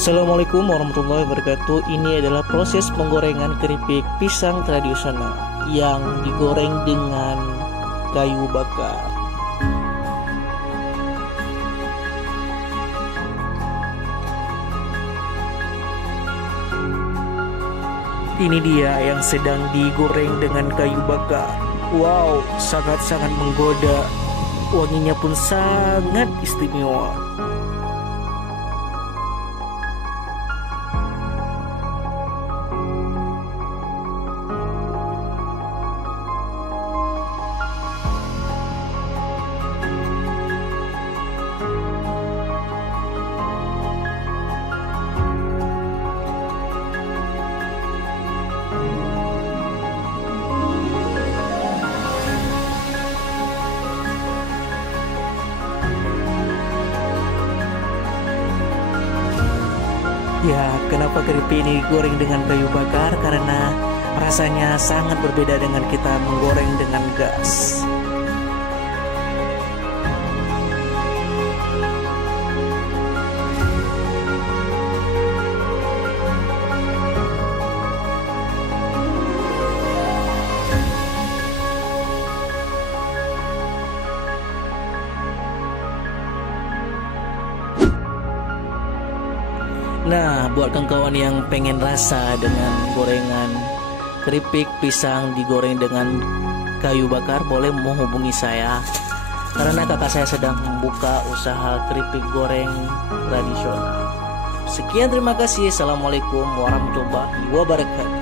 Assalamualaikum warahmatullahi wabarakatuh. Ini adalah proses penggorengan keripik pisang tradisional yang digoreng dengan kayu bakar. Ini dia yang sedang digoreng dengan kayu bakar. Wow, sangat-sangat menggoda. Wanginya pun sangat istimewa. Ya, kenapa keripik ini digoreng dengan kayu bakar? Karena rasanya sangat berbeda dengan kita menggoreng dengan gas. Nah, buat kawan-kawan yang pengen rasa dengan gorengan keripik pisang digoreng dengan kayu bakar, boleh menghubungi saya. Karena kakak saya sedang membuka usaha keripik goreng tradisional. Sekian, terima kasih. Assalamualaikum warahmatullahi wabarakatuh.